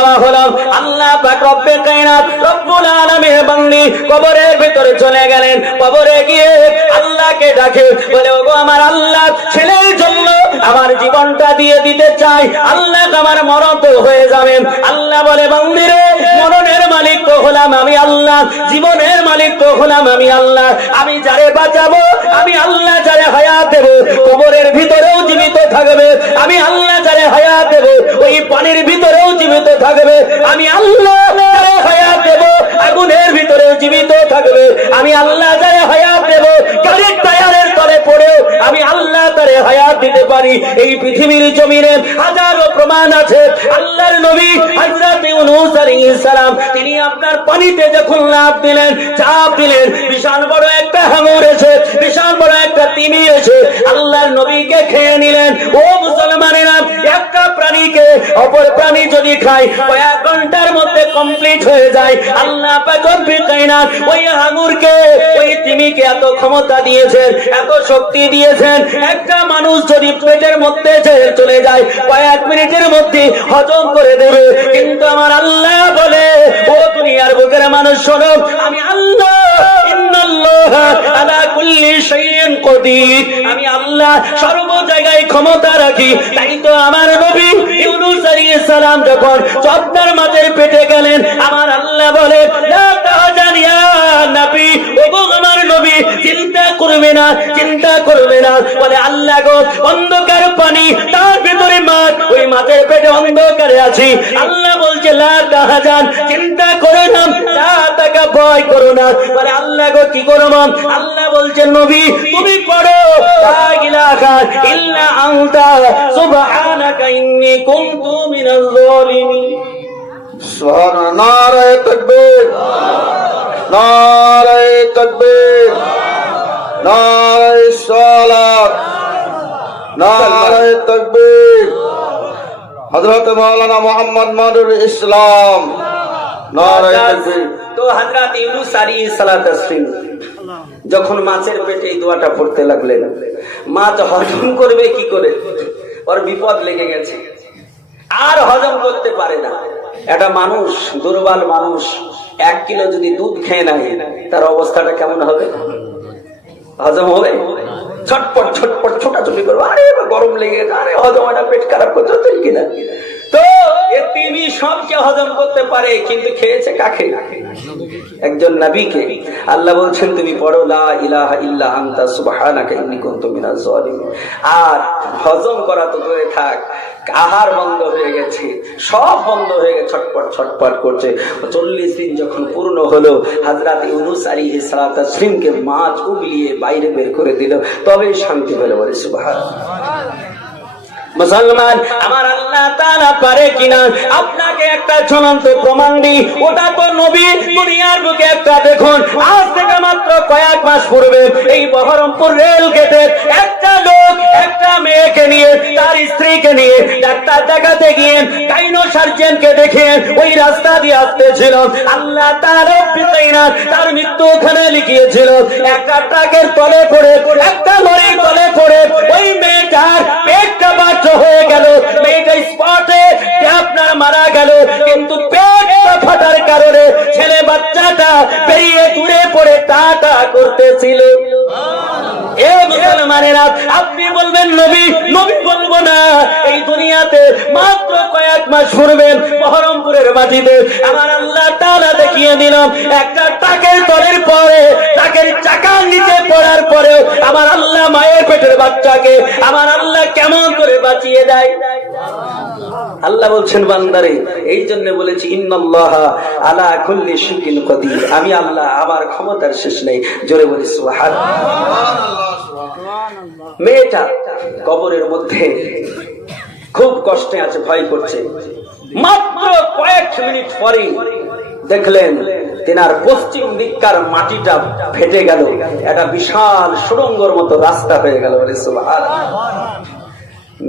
দেওয়া হলো। আল্লাহ পাক রব্বে কায়নাত রব্বুল আলামিনের বান্দী কবরের ভিতরে চলে গেলেন। কবরে গিয়ে আল্লাহকে ডাকে, বলে ওগো আমার আল্লাহ, ছেলের জন্য আমার জীবনটা দিয়ে দিতে চাই। আল্লাহ আমার মরণ তো হয়ে যাবে। আল্লাহ বলে বান্দীরে, মরণের মালিক তো হলাম আমি আল্লাহ, জীবনের মালিক তো হলাম আমি আল্লাহ। আমি যারে বাঁচাবো আমি আল্লাহ, যারে হায়াত দেব কবরের ভিতরেও জীবিত থাকবে আমি আল্লাহ, যারে হায়াত দেব ওই পানির ভিতরেও জীবিত থাকবে আমি আল্লাহ, যারে হায়াত দেব আগুনের ভিতরেও জীবিত থাকবে আমি আল্লাহ, যারে হায়াত দেব গাড়ির টায়ারের তলে পড়েও আমি আল্লাহ তারে হায়াত দিতে পারি। এই পৃথিবীর জমিনে হাজারো প্রমাণ আছে। আল্লাহর নবী হযরত ইউনূস আলাইহিস সালাম তিনি আপনার পানিতে যখন লাফ দিলেন, চাপ দিলেন, বিশাল বড় একটা হাঙর এসে, বিশাল বড় একটা তিমি এসে আল্লাহর নবীকে খেয়ে নিলেন। ও মুসলমানেরা, একটা প্রাণীকে অপর প্রাণী যদি খায় কয়েক ঘন্টার মধ্যে কমপ্লিট হয়ে যায়। আল্লাহ পাক রব্বুল কায়নাত ওই হাঙরকে, ওই তিমিকে এত ক্ষমতা দিয়েছেন, এত শক্তি দিয়েছেন, একটা মানুষ যদি পেটের মধ্যে চলে যায় কয়েক মিনিটের মধ্যে হজম করে দেবে। কিন্তু আমার আল্লাহ বলে, ও দুনিয়ার বুকের মানুষ শোনো, আমি আল্লাহ ইন্নাল্লাহা আলা কুল্লি শাইইন কাদির, আমি আল্লাহ সর্ব জায়গায় ক্ষমতা রাখি। তাই তো আমার নবী ইউনূস আলাইহিস সালাম যখন চপ্পার মাছের পেটে গেলেন, আমার আল্লাহ বলে, লা তাহজান ইয়া নবী, ওগো আমার নবী চিন্তা করবে না, চিন্তা করবে না। বলে আল্লাহ গো, অন্ধকার পানি, তার ভিতরে মাছ, ওই মাছের পেটে অন্ধকারে আছি। আল্লাহ বলছে লা তাহজান, চিন্তা করো না, লা তাকা, ভয় করো না। বলে আল্লাহ গো কি করব? আল্লাহ বলছেন নবী তুমি পড়ো লা ইলাহা ইল্লা আনতা সুবহানাকা ইন্নী কুনতু মিনাল যালিমিন। সুবহানাল্লাহ। নারে তাকবীর, নারে তাকবীর, নারে সালাত, নারে তাকবীর। হযরত মাওলানা মুহাম্মদ মাদুর ইসলাম, নারে তাকবীর। তো হযরত ইউনূস আলাইহিস সালাম যখন মাছের পেটে এই দোয়াটা পড়তে লাগলেন, মাছ হজম করবে কি করে? ওর বিপদ লেগে গেছে, আর হজম করতে পারে না। একটা মানুষ, দুর্বল মানুষ, 1 কিলো যদি দুধ খেয়ে নেয় তার অবস্থাটা কেমন হবে? হজম হবে? ছটপট ছটপট ছোটাছুটি করবো, আরে গরম লেগে গেছে, আরে হজম হয় না, পেট খারাপ করছে, তুই কিনা। তো তিনি সবকে হজম করতে পারে, কিন্তু খেয়েছে কাকে? একজন নবীকে। আল্লাহ বলছেন তুমি পড়ো লা ইলাহা ইল্লা আনতা সুবহানাকা ইন্নী কুনতু মিনাজ জালিমিন। আর হজম করা তো দূরে থাক, আহার বন্ধ হয়ে গেছে, সব বন্ধ হয়ে গেছে, ছটপট ছটপট করছে। 40 দিন যখন পূর্ণ হলো, হযরত ইউনূস আলাইহিস সালামকে মাছ উগলিয়ে বাইরে বের করে দিল, তবে শান্তি পেল। বলে সুবহানাল্লাহ। মুসলমান, আমার আল্লাহ তাআলা পারে কিনা আপনাকে একটা জ্বলন্ত প্রমাণ দিই। ওটা তো নবী দুনিয়ার বুকে একটা দেখুন, আজ থেকে মাত্র কয়েক মাস পূর্বে এই বহরমপুর রেল গেটে একটা লোক একটা মেয়েকে নিয়ে, তার স্ত্রীকে নিয়ে ডাক্তার দেখাতে গিয়ে গাইনো সার্জেনকে দেখে ওই রাস্তা দিয়ে আসতেছিল। আল্লাহ তাআলা তার মৃত্যু ওখানে লিখিয়েছিল। একটা ট্রাকের তলে পড়ে, একটা লরির তলে পড়ে ওই মেয়েটার পেটটা হয়ে গেল, মেয়েটা স্পটে আপনার মারা গেল। কিন্তু পেটটা ফাটার কারণে ছেলে বাচ্চাটা বেরিয়ে দূরে পড়ে টাটা করতেছিল। এ মুসলমানেরা, আপনি বলবেন নবী, নবী বলবো না। এই দুনিয়াতে মাত্র কয়েক মাস পূর্বে বহরমপুরের মাটিতে আমার আল্লাহ তাআলা দেখিয়ে দিল, একটা টাকের তলের পরে, টাকের চাকার নিচে পড়ার পরে আমার আল্লাহ মায়ের পেটের বাচ্চাকে আমার আল্লাহ কেমন করে বাঁচিয়ে দেয়। আল্লাহ বলছেন বান্দারে, এই জন্য বলেছি ইন্নাল্লাহা আলা কুল্লি শাইইন কাদির, আমি আল্লাহ, আমার ক্ষমতার শেষ নেই। জোরে বলি সুবহানাল্লাহ। মেয়েটা কবরের মধ্যে খুব কষ্টে আছে, ভয় করছে। মাত্র কয়েক মিনিট পরে দেখলেন তেনার পশ্চিম দিককার মাটিটা ফেটে গেল, একটা বিশাল সুড়ঙ্গের মতো রাস্তা হয়ে গেল। বলে সুবহানাল্লাহ।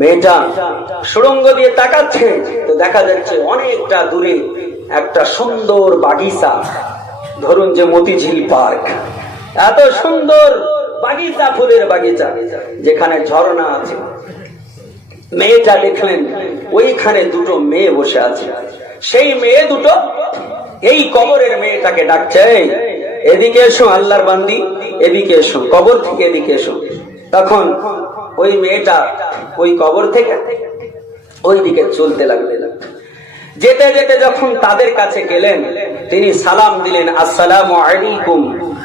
মেয়েটা সুড়ঙ্গ দিয়ে তাকাচ্ছে, তো দেখা যাচ্ছে অনেকটা দূরে একটা সুন্দর বাগিচা, ধরুন যে মতিঝিল পার্ক, এত সুন্দর বাগিচা, ফুলের বাগিচা, যেখানে ঝর্ণা আছে। মেয়েটা দেখলেন ওইখানে দুটো মেয়ে বসে আছে। সেই মেয়ে দুটো এই কবরের মেয়েটাকে ডাকছে, এদিকে এসো আল্লাহর বান্দি, এদিকে এসো, কবর থেকে এদিকে এসো। তখন ওই মেয়েটা ওই কবর থেকে ওই দিকে চলতে লাগলেন। যেতে যেতে যখন তাদের কাছে গেলেন, তিনি সালাম দিলেন, আসসালামু আলাইকুম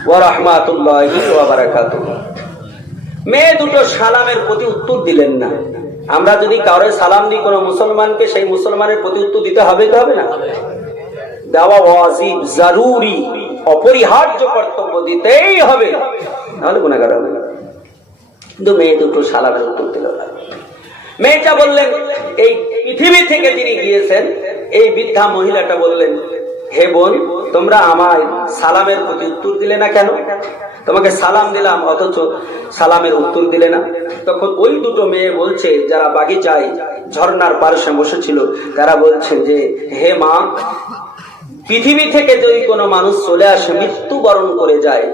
ওয়া রাহমাতুল্লাহি ওয়া বারাকাতুহু। মেয়ে দুটো সালামের প্রতি উত্তর দিলেন না। আমরা যদি কাউরে সালাম দিই কোনো মুসলমানকে, সেই মুসলমানের প্রতি উত্তর দিতে হবে কি হবে না? দেওয়া ওয়াজিব, জরুরি, অপরিহার্য কর্তব্য, দিতেই হবে, নাহলে গুনাহগার হবে। কিন্তু মেয়ে দুটো সালামের উত্তর দিল না। মেয়েটা বললেন, এই পৃথিবী থেকে যিনি গিয়েছেন, এই বৃদ্ধা মহিলাটা বললেন, হে বোন, তোমরা আমার সালামের প্রতি উত্তর দিলে না কেন? তোমাকে সালাম দিলাম অথচ সালামের উত্তর দিলে না। তখন ওই দুটো মেয়ে বলছে, যারা বাগিচায় ঝর্ণার পার্শ্বে বসেছিল, তারা বলছে যে, হে মা, পৃথিবী থেকে যদি কোনো মানুষ চলে আসে, মৃত্যুবরণ করে যায়,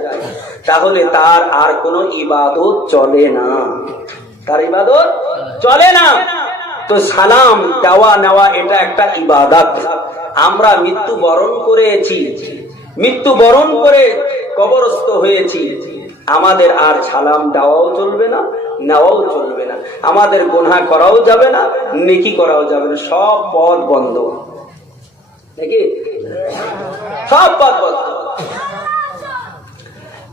তাহলে তার আর কোনো ইবাদত চলে না, তার ইবাদত চলে না। তো সালাম দেওয়া নেওয়া এটা একটা ইবাদত। আমরা মৃত্যুবরণ করেছি, মৃত্যুবরণ করে কবরস্থ হয়েছি, আমাদের আর সালাম দেওয়াও চলবে না, নেওয়াও চলবে না, আমাদের গুনাহ করাও যাবে না, নেকি করাও যাবে না, সব পথ বন্ধ, নাকি? সব পথ বন্ধ।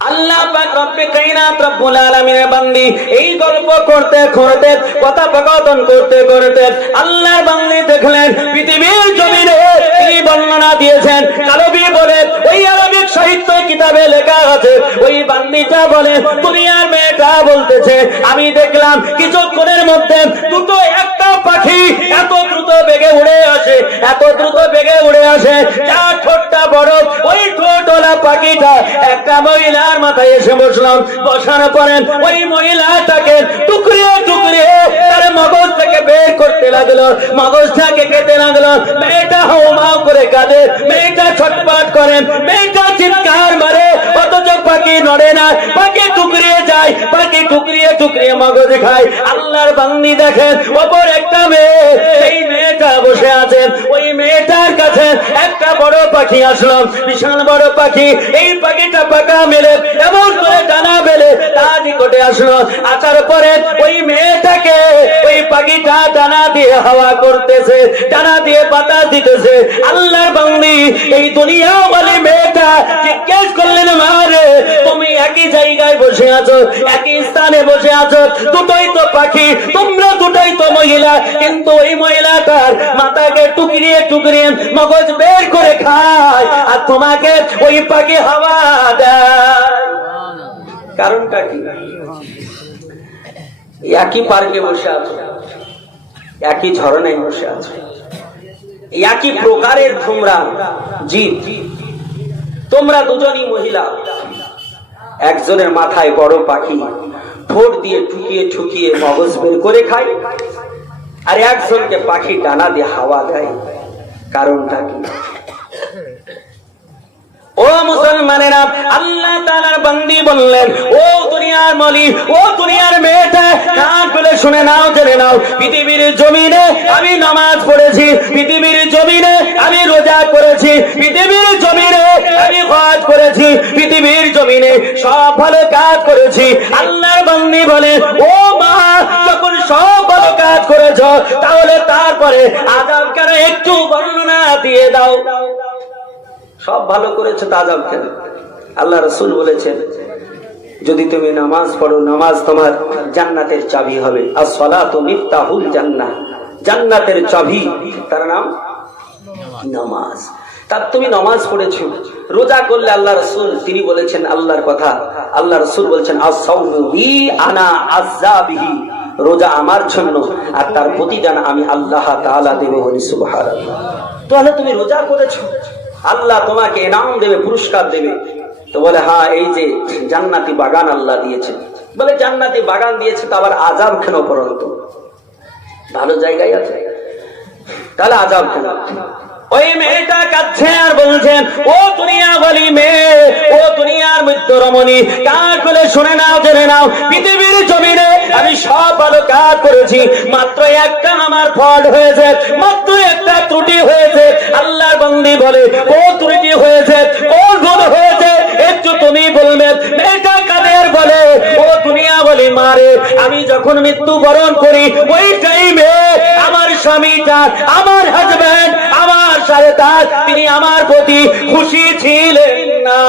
আল্লাহ পাক রব্বে কায়নাত রব্বুল আলামিনের বান্দি এই গল্প করতে করতে, কথোপকথন করতে করতে আল্লাহর বান্দি দেখলেন পৃথিবীর জমিনে তিনি বর্ণনা দিয়েছেন। আরবি বলে, ওই আরবিক সাহিত্য কিতাবে লেখা আছে, ওই বান্দিটা বলে, দুনিয়ার মেয়েটা বলতেছে, আমি দেখলাম কিছুক্ষণের মধ্যে দুটো একটা পাখি এত দ্রুত বেগে উড়ে আসে, এত দ্রুত বেগে উড়ে আসে, যার ঠোঁটটা বড়, ওই ঠোঁটওয়ালা পাখিটা একটা মহিলা মাথায় এসে বসলাম। বসার পরে ওই মহিলাটাকে টুকরিয়ে টুকরিয়ে তার মগজ থেকে বের করতে লাগলো, মগজটাকে কেটে লাগলো। মেয়েটা হাউমাউ করে কাঁদে, মেয়েটা ছটপট করে, মেয়েটা চিৎকার মারে, অথচ পাখি নড়ে না, পাখি টুকরিয়ে যায়, পাখি টুকরিয়ে টুকরিয়ে মগজ খায়। আল্লাহর বান্দি দেখেন, অপর একটা মেয়ে, এই মেয়েটা বসে আছে, ওই মেয়েটার কাছে একটা বড় পাখি আসলো, বিশাল বড় পাখি। এই পাখিটা পাকা মেলে এমন করে ডানা মেলে তার নিকটে আসলো। আসার পরে ওই মেয়েটাকে ওই পাখিটা ডানা দিয়ে হাওয়া করতেছে, ডানা দিয়ে বাতাস দিতেছে। আল্লাহর বান্দি এই দুনিয়া বলে মেয়েটা জিজ্ঞেস করলেন, মারে তুমি একই জায়গায় বসে আছো, একই স্থানে বসে আছো, দুটোই তো পাখি, তোমরা দুটোই তো মহিলা, কিন্তু ওই মহিলাটার মাথাকে টুকরিয়ে টুকরিয়ে মগজ বের করে খায়, আর তোমাকে ওই পাখি হাওয়া দেয়। কারণটা কি? একই পার্কে বসে আছো, একই ঝরনায় বসে আছো, একই প্রকারের তোমরা জীব, তোমরা দুজনই মহিলা। একজনের মাথায় বড় পাখি ঠোঁট দিয়ে ঠুকিয়ে ঠুকিয়ে মগজ বের করে খায়, আর একজনকে পাখি ডানা দিয়ে হাওয়া দেয়। কারণটা কি? ও মুসলমানেরা, আল্লাহ তাআলার বান্দি বললেন, ও দুনিয়ার মালি, ও দুনিয়ার মেয়েটা, কান খুলে শুনে নাও, জেনে নাও, পৃথিবীর জমিনে আমি নামাজ পড়েছি, পৃথিবীর জমিনে আমি রোজা করেছি, পৃথিবীর জমিনে আমি হজ করেছি, পৃথিবীর জমিনে সব ভালো কাজ করেছি। আল্লাহর বান্দি বলে, ও মা, যখন সব ভালো কাজ করেছ, তাহলে তারপরে আযাব কেন একটু বর্ণনা দিয়ে দাও। সব ভালো করেছে, তা আযাব কেন? আল্লাহ রাসূল বলেছেন, যদি তুমি নামাজ পড়ো, নামাজ তোমার জান্নাতের চাবি হবে। as-salatu মিফতাহুল জান্নাহ, জান্নাতের চাবি, তার নাম নামাজ। তার তুমি নামাজ পড়েছো, রোজা করলে আল্লাহ রাসূল তিনি বলেছেন আল্লাহর কথা, আল্লাহ রাসূল বলেছেন, as-সাওমু বি আনা আযাবিহি, রোজা আমার জন্য আর তার প্রতিদান আমি আল্লাহ তাআলা দেব। বলি সুবহানাল্লাহ। তাহলে তুমি রোজা করেছো, আল্লাহ তোমাকে ইনাম দেবে, পুরস্কার দেবে। তো বলে, হ্যাঁ, এই যে জান্নাতি বাগান আল্লাহ দিয়েছে। বলে, জান্নাতি বাগান দিয়েছে, তো আবার আযাব কেন? পরন্ত ভালো জায়গায় আছে, তাহলে আযাব কেন? ওই মেয়েটা কাঁদছে আর বলছেন, ও দুনিয়া বলি মেয়ে, ও দুনিয়ার মৃত্যু রমণী, কাজ বলে শুনে নাও, জেনে নাও, পৃথিবীর জমিনে আমি সব ভালো কাজ করেছি, মাত্র একটা আমার ফল্ট হয়েছে, মাত্র একটা ত্রুটি হয়েছে। আল্লাহর বান্দী বলে, ও ত্রুটি হয়েছে, ও ভুল হয়েছে, একটু তুমি বলবে। মেয়েটা কাদের বলে, ও দুনিয়া বলি মারে, আমি যখন মৃত্যুবরণ করি ওই টাইমে আমার স্বামীটা, আমার হাজবেন্ড, আমার সাথে তার, তিনি আমার প্রতি খুশি ছিলেন না।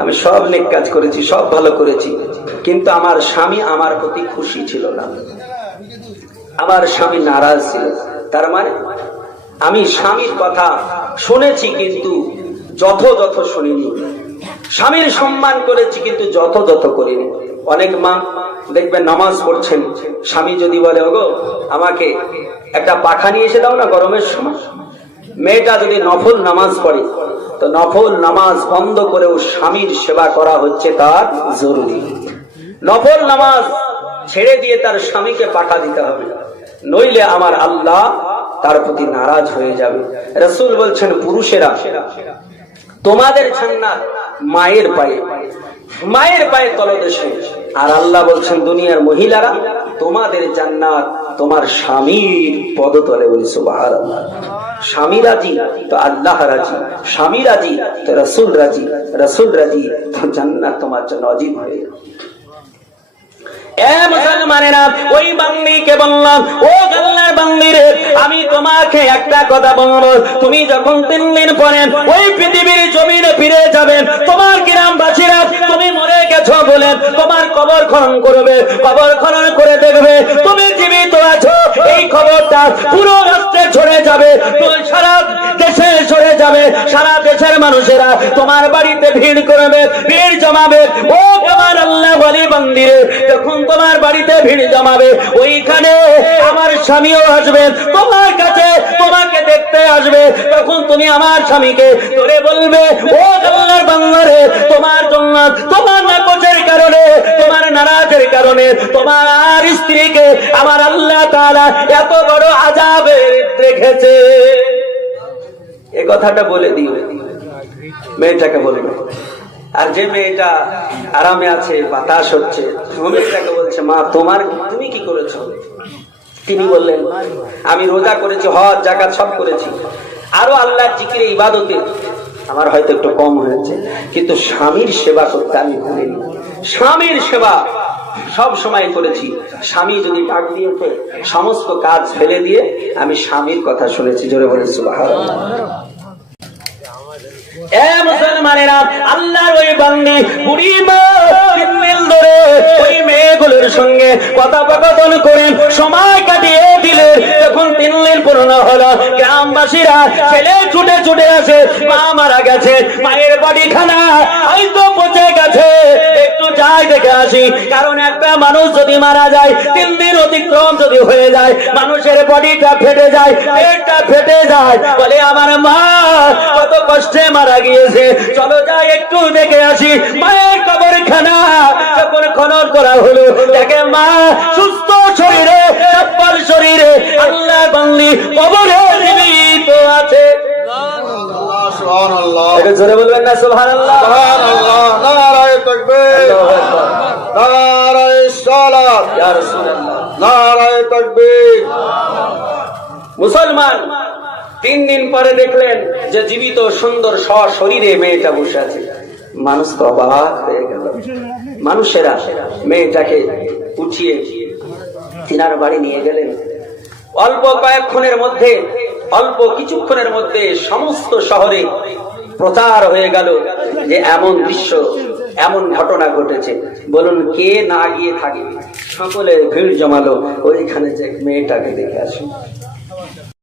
আমি সব নেক কাজ করেছি, সব ভালো করেছি, কিন্তু আমার স্বামী আমার প্রতি খুশি ছিল না, আমার স্বামী নারাজ ছিল। তার মানে আমি স্বামীর কথা শুনেছি কিন্তু যথাযথ শুনিনি, স্বামীর সম্মান করেছি কিন্তু যথাযথ করিনি। অনেক মা দেখবেন নামাজ পড়ছেন, স্বামী যদি বলে, ওগো আমাকে একটা পাখা নিয়ে এসে দাও না গরমের সময়, মেয়েটা যদি নফল নামাজ পড়ে তো নফল নামাজ বন্ধ করেও স্বামীর সেবা করা হচ্ছে তার জরুরি। নফল নামাজ ছেড়ে দিয়ে তার স্বামীকে পাঠা দিতে হবে, নইলে আমার আল্লাহ তার প্রতি নারাজ হয়ে যাবে। রাসূল বলছেন, পুরুষেরা তোমাদের জান্নাত মায়ের পায়ে, মায়ের পায়ে তলদেশে। আর আল্লাহ বলছেন, দুনিয়ার মহিলারা তোমাদের জান্নাত তোমার স্বামীর পদতলে। বলি সুবহানাল্লাহ। স্বামী রাজি তো আল্লাহ রাজি, স্বামী রাজি তো রাসূল রাজি, রাসূল রাজি তো জান্নাত তোমার জন্য অজীব হয়ে যাবে। মুসলমানেরা, ওই বান্দীকে বললাম, ও আল্লাহর বান্দী রে, আমি তোমাকে একটা কথা বলবো, তুমি যখন 3 দিন পরে ওই পৃথিবীর জমিনে ফিরে যাবেন, তোমার গ্রামবাসীরা তুমি মরে গেছো বলে তোমার কবর খনন করবে, কবর খনন করে দেখবে তুমি জীবিত আছো, এই খবরটা পুরো রাষ্ট্রে ছড়ে যাবে, সারা দেশে ছড়ে যাবে, সারা দেশের মানুষেরা তোমার বাড়িতে ভিড় করবে, ভিড় জমাবে। ও আমার আল্লাহ বলি বান্দী রে, যখন তোমার বাড়িতে ভিড় জমাবে, ওইখানে আমার স্বামীও আসবে তোমার কাছে, তোমাকে দেখতে আসবে, তখন তুমি আমার স্বামীকে ধরে বলবে, ও আল্লাহর বান্দা রে, তোমার জন্য, তোমার নাকচের কারণে, তোমার নারাজের কারণে তোমার আর স্ত্রীকে আমার আল্লাহ তাআলা এত বড় আযাবে রেখেছে। এই কথাটা বলে দিও, মেয়েটাকে বলবে। আর যে মেয়েটা আরামে আছে, বাতাস হচ্ছে, মেয়েটাকে বলছে, মা তোমার, তুমি কি করেছো? তিনি বললেন, আমি রোজা করেছি, হজ যাকাত সব করেছি, আরো আল্লাহর জিকিরে ইবাদতে আমার হয়তো একটু কম হয়েছে, কিন্তু স্বামীর সেবা করতে আমি ভুলিনি। স্বামীর সেবা সব সময় করেছি। স্বামী যদি ডাক দিয়েছে, সমস্ত কাজ ফেলে দিয়ে আমি স্বামীর কথা শুনেছি। জোরে বলে সুবহানাল্লাহ। মুসলমানেরা, আল্লাহর ওই বান্দী বুড়ি মা 3 দিন ধরে ওই মেয়েগুলোর সঙ্গে কথোপকথন করে সময় কাটিয়ে দিলে, যখন 3 দিন পূর্ণ হলো, গ্রামবাসীরা ছেলে ছুটে ছুটে আসে, মা মারা গেছে, মায়ের বাড়িখানা হয়তো পচে গেছে, একটু যাই দেখে আসি। কারণ একটা মানুষ যদি মারা যায়, 3 দিন অতিক্রম যদি হয়ে যায়, মানুষের বডিটা ফেটে যায়, পেটটা ফেটে যায়, বলে আমার মা কত কষ্টে মারা গিয়েছে, চলো যাই একটু দেখে আসি। মায়ের কবরখানা যখন খনন করা হলো, দেখে মা সুস্থ শরীরে, সবল শরীরে, আল্লাহ বান্দী কবরে জীবিত আছে। সুবহানাল্লাহ। এটা জোরে বলবেন না সুবহানাল্লাহ? সুবহানাল্লাহ। নারায়ে তাকবীর, নারায়ে সালাত, ইয়া রাসূলুল্লাহ, নারায়ে তাকবীর। মুসলমান 3 দিন পরে দেখলেন যে জীবিত সুন্দর শরীরে মেয়েটা বসে আছে। মানুষ তো অবাক হয়ে গেল। মানুষেরা মেয়েটাকে উঠিয়ে তিনার বাড়ি নিয়ে গেলেন। অল্প কয়েকক্ষণের মধ্যে, অল্প কিছুক্ষণের মধ্যে সমস্ত শহরে প্রচার হয়ে গেল যে এমন দৃশ্য, এমন ঘটনা ঘটেছে। বলুন কে না গিয়ে থাকে? সকলে ভিড় জমালো ওইখানে যে মেয়েটাকে দেখে আসে।